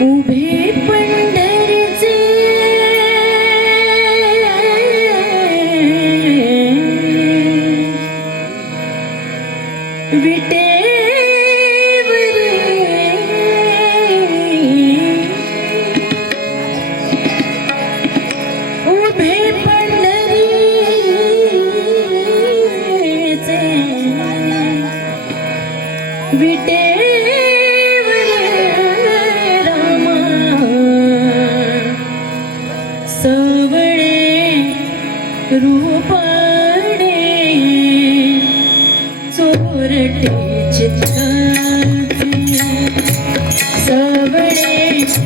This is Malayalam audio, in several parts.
उभे पण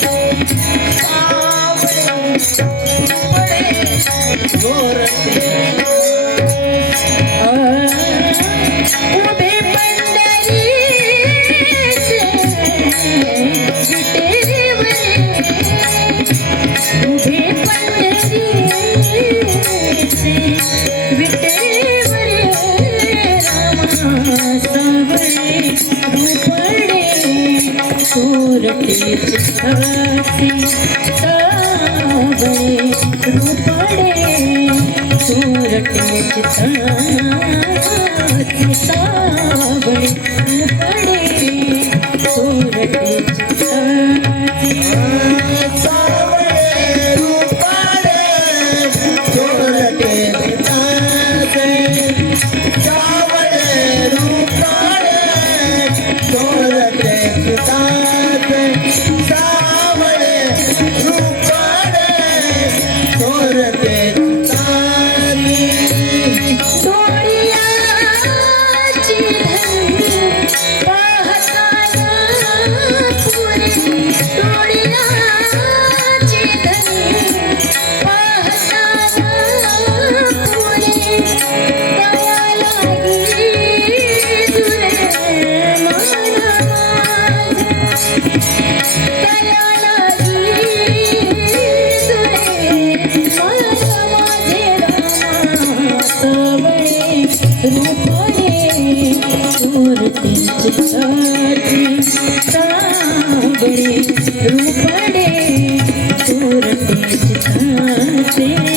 baby. माधवची तावे रूपाडे सूरट Yeah.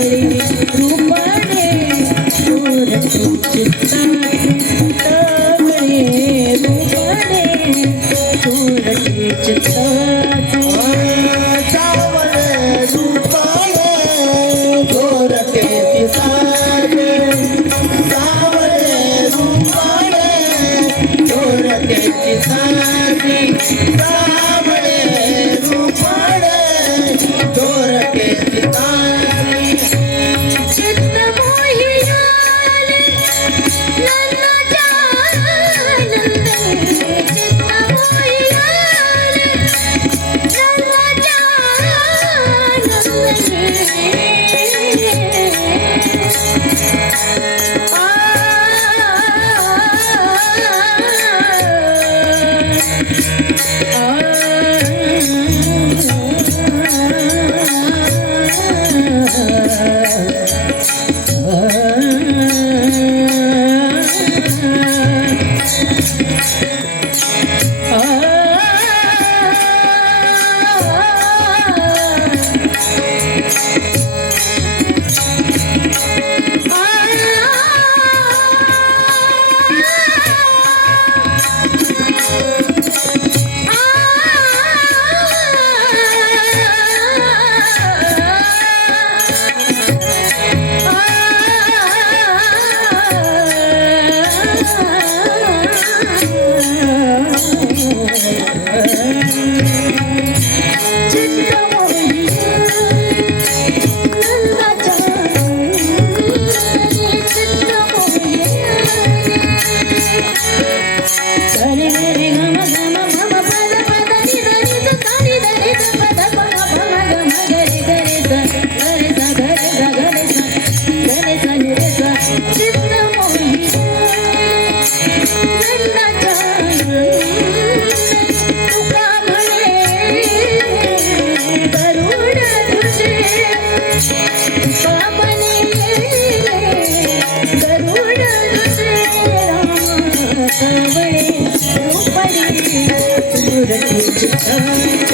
Hare Yeah. Hey.